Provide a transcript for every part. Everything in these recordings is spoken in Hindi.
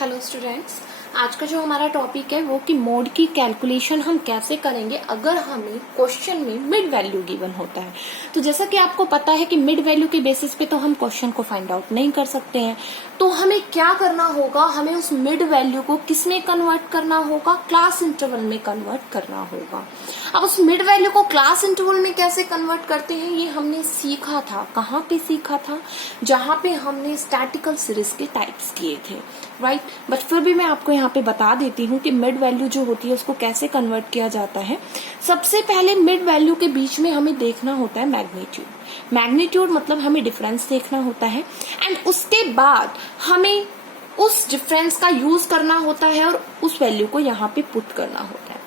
हेलो स्टूडेंट्स, आज का जो हमारा टॉपिक है वो कि मोड की कैलकुलेशन हम कैसे करेंगे अगर हमें क्वेश्चन में मिड वैल्यू गिवन होता है। तो जैसा कि आपको पता है कि मिड वैल्यू के बेसिस पे तो हम क्वेश्चन को फाइंड आउट नहीं कर सकते हैं। तो हमें क्या करना होगा, हमें उस मिड वैल्यू को किस में कन्वर्ट करना होगा, क्लास इंटरवल में कन्वर्ट करना होगा। अब उस मिड वैल्यू को क्लास इंटरवल में कैसे कन्वर्ट करते हैं ये हमने सीखा था। कहाँ पे सीखा था? जहां पे हमने स्टैटिकल सीरीज के टाइप्स किए थे, राइट। बट फिर भी मैं आपको यहाँ पे बता देती हूँ कि मिड वैल्यू जो होती है उसको कैसे कन्वर्ट किया जाता है। सबसे पहले मिड वैल्यू के बीच में हमें देखना होता है मैग्नीट्यूड। मैग्नीट्यूड मतलब हमें डिफरेंस देखना होता है एंड उसके बाद हमें उस डिफरेंस का यूज करना होता है और उस वैल्यू को यहाँ पे पुट करना होता है।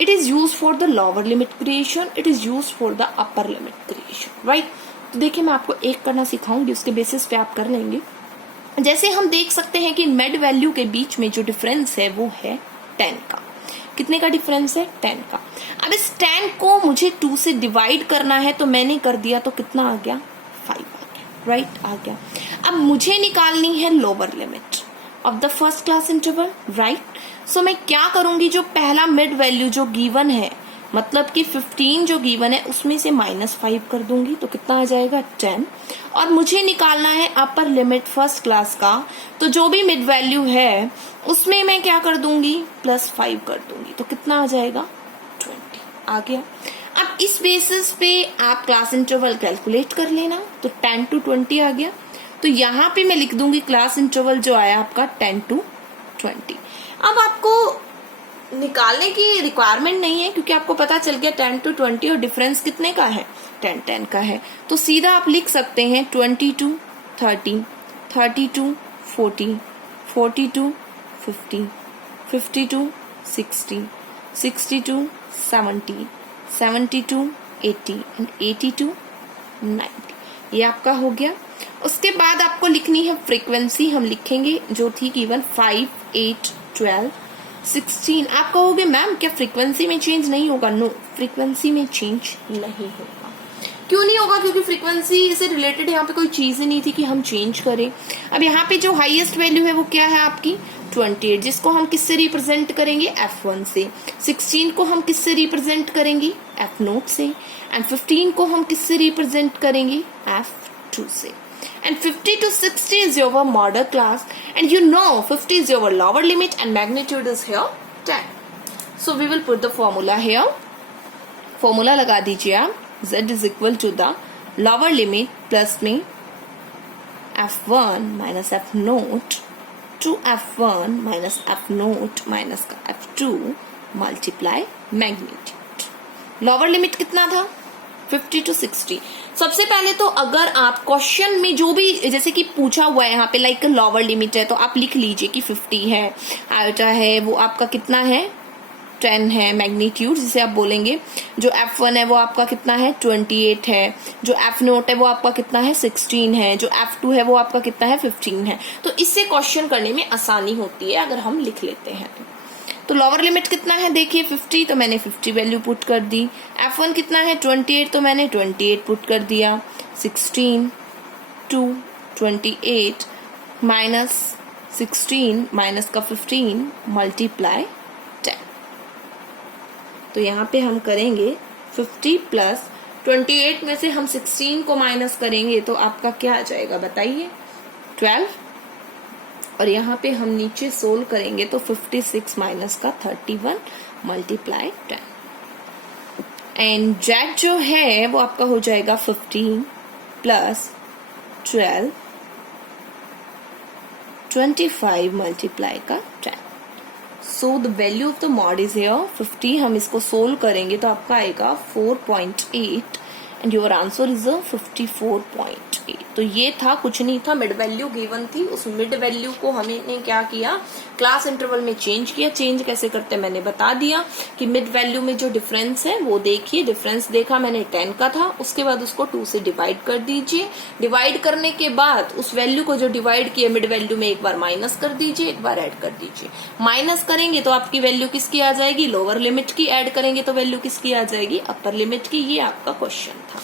It is use for the lower limit creation, it is use for the upper limit creation, right. तो देखिए मैं आपको एक करना सिखाऊंगी, उसके बेसिस पे आप कर लेंगे। जैसे हम देख सकते हैं कि मिड वैल्यू के बीच में जो डिफरेंस है वो है 10 का। कितने का डिफरेंस है? 10 का। अब इस 10 को मुझे 2 से डिवाइड करना है तो मैंने कर दिया, तो कितना आ गया? 5 आ गया, राइट, आ गया। अब मुझे निकालनी है lower limit of the first class interval, right. So मैं क्या करूंगी, जो पहला मिड वैल्यू जो गिवन है मतलब कि 15 जो गिवन है उसमें से -5 कर दूंगी तो कितना आ जाएगा? 10। और मुझे निकालना है अपर लिमिट फर्स्ट क्लास का, तो जो भी मिड वैल्यू है उसमें मैं क्या कर दूंगी? +5 कर दूंगी तो कितना आ जाएगा? 20 आ गया। अब इस बेसिस पे आप क्लास इंटरवल कैलकुलेट कर लेना, तो 10 to 20 आ गया। तो यहाँ पे मैं लिख दूंगी क्लास इंटरवल जो आया आपका 10 to 20। अब आपको निकालने की रिक्वायरमेंट नहीं है क्योंकि आपको पता चल गया 10 to 20 और डिफरेंस कितने का है? 10 का है। तो सीधा आप लिख सकते हैं 20 to 30, 30 to 40, 40 to 50, 50 to 60, 60 to 70, 70 to 80 and 80 to 90। ये आपका हो गया। उसके बाद आपको लिखनी है फ्रीक्वेंसी, हम लिखेंगे जो थी गिवन 5, 8, 12, 16। आप कहोगे मैम क्या फ्रीक्वेंसी में चेंज नहीं होगा? नो, फ्रीक्वेंसी में चेंज नहीं होगा। क्यों नहीं होगा? क्योंकि फ्रीक्वेंसी से रिलेटेड यहाँ पे कोई चीज ही नहीं थी कि हम चेंज करें। अब यहाँ पे जो हाईएस्ट वैल्यू है वो क्या है आपकी? 28, जिसको हम किससे रिप्रेजेंट करेंगे? F1 से। 16 को हम किससे रिप्रेजेंट करेंगे? F0 से। एंड 15 को हम किससे रिप्रेजेंट करेंगे? F2 से। And 50 to 60 is your model class, and you know 50 is your lower limit and magnitude is here 10. So we will put the formula here. Formula लगा दीजिए आप, z is equal to the lower limit plus में f1 minus f0 to f1 minus f0 minus f2 multiply magnitude. Lower limit कितना था? 50 to 60। सबसे पहले तो अगर आप क्वेश्चन में जो भी जैसे कि पूछा हुआ है यहाँ पे लाइक लोअर लिमिट है तो आप लिख लीजिए कि 50 है, आयोटा है वो आपका कितना है? 10 है। मैग्नीट्यूड जिसे आप बोलेंगे, जो F1 है वो आपका कितना है? 28 है। जो F0 है वो आपका कितना है? 16 है। जो F2 है वो आपका कितना है? 15 है। तो इससे क्वेश्चन करने में आसानी होती है अगर हम लिख लेते हैं। तो लोअर लिमिट कितना है? देखिए 50, तो मैंने 50 वैल्यू पुट कर दी। F1 कितना है? 28, तो मैंने 28 पुट कर दिया। 16 to 28 माइनस 16 माइनस का 15 मल्टीप्लाई 10। तो यहाँ पे हम करेंगे 50 प्लस 28 में से हम 16 को माइनस करेंगे तो आपका क्या आ जाएगा बताइए? 12। और यहाँ पे हम नीचे सोल्व करेंगे तो 56 माइनस का 31 मल्टीप्लाई 10 एंड जेड जो है वो आपका हो जाएगा 15 प्लस 12 25 मल्टीप्लाई का 10। So the value of the mod is here 50। हम इसको सोल्व करेंगे तो आपका आएगा 4.8 एंड योर आंसर इज 54.8। तो ये था, कुछ नहीं था, मिड वैल्यू गिवन थी। उस मिड वैल्यू को हमने क्या किया? क्लास इंटरवल में चेंज किया। चेंज कैसे करते हैं मैंने बता दिया कि मिड वैल्यू में जो डिफरेंस है वो देखिए, डिफरेंस देखा मैंने 10 का था, उसके बाद उसको 2 से डिवाइड कर दीजिए। डिवाइड करने के बाद उस वैल्यू को जो डिवाइड किया मिड वैल्यू में एक बार माइनस कर दीजिए, एक बार ऐड कर दीजिए। माइनस करेंगे तो आपकी वैल्यू किसकी आ जाएगी? लोअर लिमिट की। ऐड करेंगे तो वैल्यू किसकी आ जाएगी? अपर लिमिट की। ये आपका क्वेश्चन था।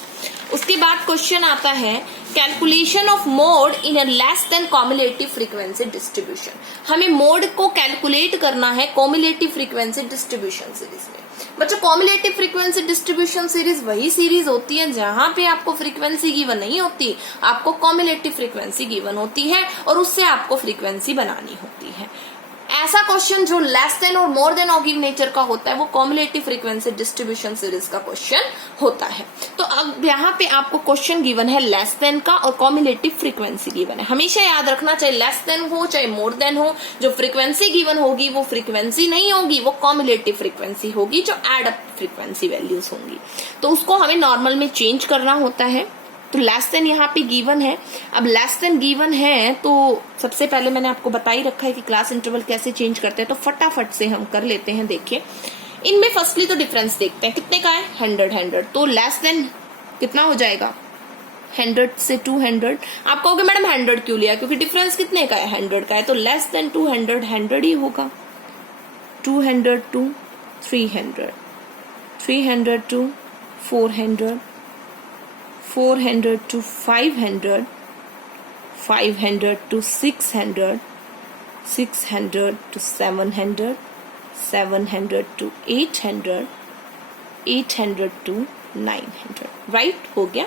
उसके बाद क्वेश्चन आता है calculation of mode in a less than cumulative frequency distribution. हमें मोड को कैलकुलेट करना है कॉम्युलेटिव फ्रीक्वेंसी डिस्ट्रीब्यूशन सीरीज में। बच्चों कॉम्युलेटिव फ्रीक्वेंसी डिस्ट्रीब्यूशन सीरीज वही सीरीज होती है जहां पे आपको फ्रीक्वेंसी गिवन नहीं होती, आपको कॉम्युलेटिव फ्रीक्वेंसी गिवन होती है और उससे आपको फ्रीक्वेंसी बनानी होती है। ऐसा क्वेश्चन जो लेस देन और मोर देन ऑगिव नेचर का होता है वो कॉम्युलेटिव फ्रीक्वेंसी डिस्ट्रीब्यूशन सीरीज का क्वेश्चन होता है। तो अब यहाँ पे आपको क्वेश्चन गिवन है लेस देन का और कॉम्युलेटिव फ्रीक्वेंसी गिवन है। हमेशा याद रखना, चाहे लेस देन हो चाहे मोर देन हो, जो फ्रीक्वेंसी गिवन होगी वो फ्रीक्वेंसी नहीं होगी, वो कॉम्युलेटिव फ्रीक्वेंसी होगी जो एड अप फ्रीक्वेंसी वैल्यूज होंगी। तो उसको हमें नॉर्मल में चेंज करना होता है। तो लेस देन यहाँ पे गिवन है। अब लेस देन गिवन है तो सबसे पहले मैंने आपको बता ही रखा है कि क्लास इंटरवल कैसे चेंज करते हैं, तो फटाफट से हम कर लेते हैं। देखिए इनमें फर्स्टली तो डिफरेंस देखते हैं, कितने का है 100। तो लेस देन कितना हो जाएगा 100 से 200। आप कहोगे मैडम 100 क्यों लिया, क्योंकि डिफरेंस कितने का है 100 का है। तो लेस देन 200 100 ही होगा। 200 to 300, 300 to 400, 400 to 500, 500 to 600, 600 to 700, 700 to 800, 800 to 900। Right हो गया।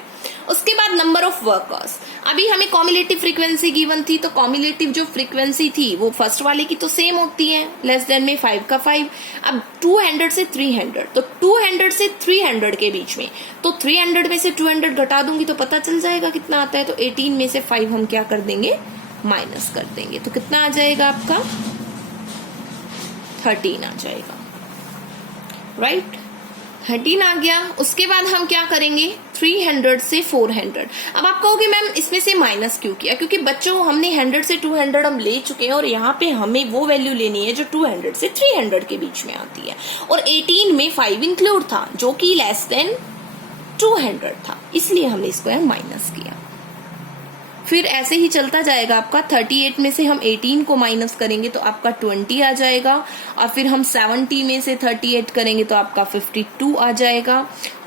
उसके बाद नंबर ऑफ वर्कर्स। अभी हमें कॉम्युलेटिव फ्रीक्वेंसी गिवन थी, तो कॉम्युलेटिव जो फ्रीक्वेंसी थी वो फर्स्ट वाले की तो सेम होती है, लेस देन में 5 का 5। अब 200 से 300, तो 200 से 300 के बीच में, तो 300 में से 200 घटा दूंगी तो पता चल जाएगा कितना आता है। तो 18 में से 5 हम क्या कर देंगे, माइनस कर देंगे। तो कितना आ जाएगा आपका 13 आ जाएगा। राइट 13 आ गया। उसके बाद हम क्या करेंगे 300 से 400। अब आप कहोगे मैम इसमें से माइनस क्यों किया, क्योंकि बच्चों हमने 100 से 200 हम ले चुके हैं और यहाँ पे हमें वो वैल्यू लेनी है जो 200 से 300 के बीच में आती है। और 18 में 5 इंक्लूड था जो कि लेस देन 200 था, इसलिए हमने इसको यहाँ माइनस किया। फिर ऐसे ही चलता जाएगा आपका। 38 में से हम 18 को माइनस करेंगे तो आपका 20 आ जाएगा। और फिर हम 70 में से 38 करेंगे तो आपका 52 आ जाएगा।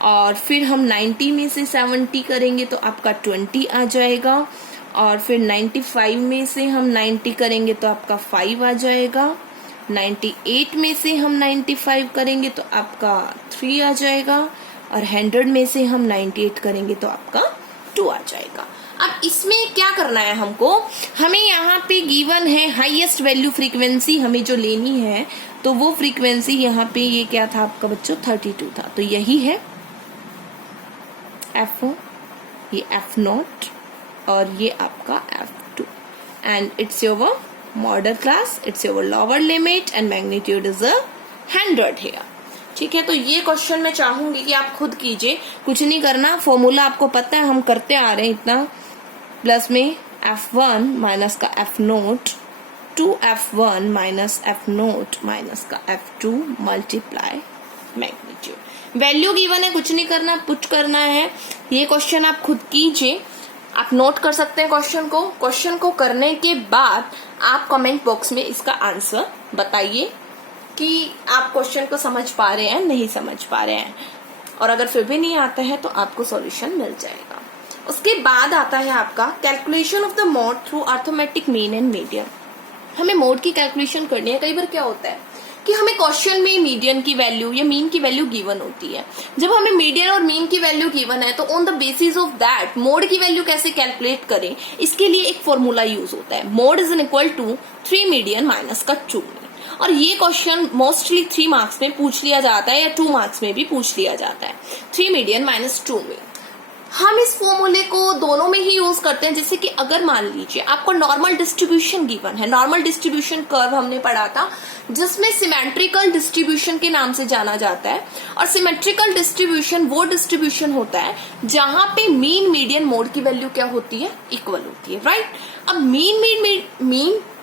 और फिर हम 90 में से 70 करेंगे तो आपका 20 आ जाएगा। और फिर 95 में से हम 90 करेंगे तो आपका 5 आ जाएगा। 98 में से हम 95 करेंगे तो आपका 3 आ जाएगा। और 100 में से हम 98 करेंगे तो आपका 2 आ जाएगा। अब इसमें क्या करना है हमको, हमें यहाँ पे गिवन है हाईएस्ट वैल्यू फ्रीक्वेंसी हमें जो लेनी है, तो वो फ्रीक्वेंसी यहाँ पे ये क्या था आपका बच्चों 32 था। तो यही है F1, ये F0 और ये आपका F2 and it's your model class, it's your lower limit and magnitude is 100 है। ठीक है, तो ये क्वेश्चन मैं चाहूंगी कि आप खुद कीजिए, कुछ नहीं करना, फॉर्मूला आपको पता है, हम करते आ रहे हैं इतना। प्लस में F1 माइनस का F0 2F1 minus F0 minus का F2 multiply magnitude. Value given है, कुछ नहीं करना, पुट करना है। ये क्वेश्चन आप खुद कीजिए, आप नोट कर सकते हैं क्वेश्चन को। क्वेश्चन को करने के बाद आप कमेंट बॉक्स में इसका आंसर बताइए कि आप क्वेश्चन को समझ पा रहे हैं नहीं समझ पा रहे हैं, और अगर फिर भी नहीं आता है तो आपको सॉल्यूशन मिल जाएगा। उसके बाद आता है आपका calculation of the mode through arithmetic mean and median. हमें मोड की कैलकुलेशन करनी है। कई बार क्या होता है कि हमें क्वेश्चन में मीडियन की वैल्यू या मीन की वैल्यू गिवन होती है। जब हमें मीडियन और मीन की वैल्यू गिवन है तो on the basis of that mode की वैल्यू कैसे कैलकुलेट करें, इसके लिए एक फॉर्मूला यूज होता है। Mode is equal to 3 median minus का 2 मीन। और ये क्वेश्चन मोस्टली 3 मार्क्स में पूछ लिया जाता है या 2 मार्क्स में भी पूछ लिया जाता है। 3 मीडियन माइनस 2 मीन। हम इस फॉर्मूले को दोनों में ही यूज करते हैं। जैसे कि अगर मान लीजिए आपको नॉर्मल डिस्ट्रीब्यूशन गिवन है, नॉर्मल डिस्ट्रीब्यूशन कर्व हमने पढ़ा था जिसमें सिमेट्रिकल डिस्ट्रीब्यूशन के नाम से जाना जाता है। और सिमेट्रिकल डिस्ट्रीब्यूशन वो डिस्ट्रीब्यूशन होता है जहां पे मीन मीडियन मोड की वैल्यू क्या होती है, इक्वल होती है। राइट, अब मीन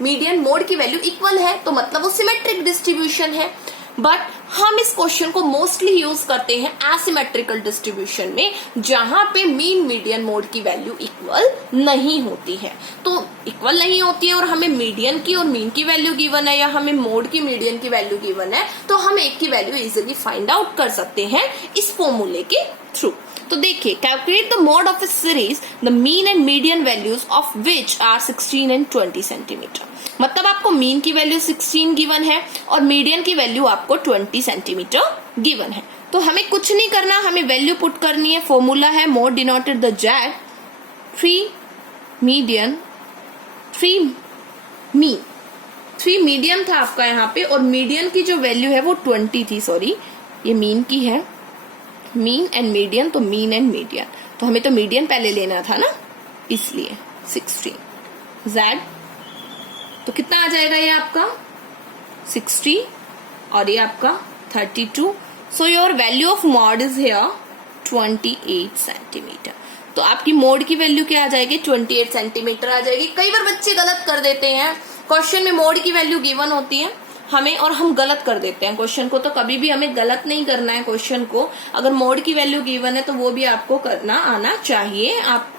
मीडियन मोड की वैल्यू इक्वल है तो मतलब वो सिमेट्रिक डिस्ट्रीब्यूशन है। बट हम इस क्वेश्चन को मोस्टली यूज करते हैं एसिमेट्रिकल डिस्ट्रीब्यूशन में, जहां पे मीन मीडियन मोड की वैल्यू इक्वल नहीं होती है। तो इक्वल नहीं होती है और हमें मीडियन की और मीन की वैल्यू गिवन है या हमें मोड की मीडियन की वैल्यू गिवन है, तो हम एक की वैल्यू इजीली फाइंड आउट कर सकते हैं इस फॉर्मूले के थ्रू। तो देखिए, calculate the mode of a series the mean and median values of which are 16 and 20 centimetre. मतलब आपको मीन की वैल्यू 16 गिवन है और मीडियन की वैल्यू आपको 20 सेंटीमीटर गिवन है। तो हमें कुछ नहीं करना, हमें वैल्यू पुट करनी है। फॉर्मूला है mode denoted the Z 3 median 3 mean. 3 median था आपका यहाँ पे और मीडियन की जो वैल्यू है वो 20 थी। सॉरी, ये मीन की है, मीन एंड मीडियन, तो मीन एंड मीडियन, तो हमें तो मीडियन पहले लेना था ना, इसलिए 16 जेड। तो कितना आ जाएगा ये आपका 60 और ये आपका 32। So your value of mod is here 28 centimetre. तो आपकी मोड की वैल्यू क्या आ जाएगी, 28 सेंटीमीटर आ जाएगी। कई बार बच्चे गलत कर देते हैं, क्वेश्चन में मोड की वैल्यू गिवन होती है हमें और हम गलत कर देते हैं क्वेश्चन को। तो कभी भी हमें गलत नहीं करना है क्वेश्चन को। अगर मोड की वैल्यू गिवन है तो वो भी आपको करना आना चाहिए। आप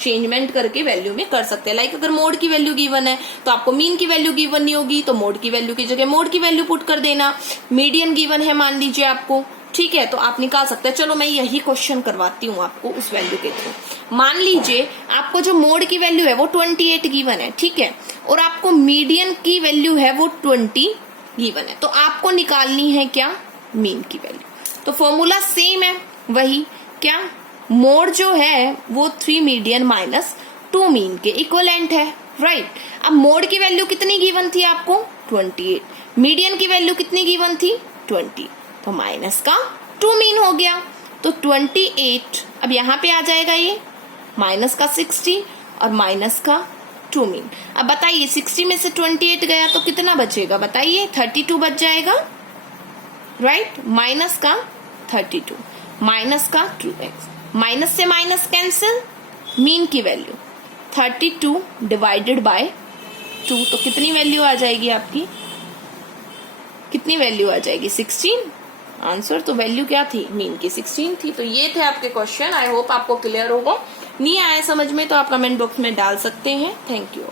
चेंजमेंट करके वैल्यू में कर सकते हैं। लाइक अगर मोड की वैल्यू गिवन है तो आपको मीन की वैल्यू गिवन नहीं होगी, तो मोड की वैल्यू की जगह मोड की वैल्यू पुट कर देना। मीडियन गिवन है मान लीजिए आपको, ठीक है, तो आप निकाल सकते हैं। चलो मैं यही क्वेश्चन करवाती हूँ आपको उस वैल्यू के थ्रू। मान लीजिए आपको जो मोड की वैल्यू है वो 28 गिवन है, ठीक है, और आपको मीडियन की वैल्यू है वो 20 गिवन है। तो आपको निकालनी है क्या, मीन की वैल्यू। तो फॉर्मूला सेम है, वही क्या, मोड जो है वो 3 मीडियन माइनस 2 मीन के इक्वलेंट है, राइट। अब मोड की वैल्यू कितनी गिवन थी आपको 28, मीडियन की वैल्यू कितनी गिवन थी 20, तो माइनस का 2 मीन हो गया। तो 28 अब यहाँ पे आ जाएगा, ये माइनस का 60 और माइनस का 2 मीन। अब बताइए 60 में से 28 गया तो कितना बचेगा, बताइए 32 बच जाएगा, राइट। माइनस का 32 माइनस का 2x, माइनस से माइनस कैंसिल, मीन की वैल्यू 32 डिवाइडेड बाय 2, तो कितनी वैल्यू आ जाएगी आपकी, कितनी वैल्यू आ जाएगी 16। आंसर तो वैल्यू क्या थी, मीन की 16 थी। तो ये थे आपके क्वेश्चन। आई होप आपको क्लियर होगा। नहीं आया समझ में तो आप कमेंट बॉक्स में डाल सकते हैं। Thank you.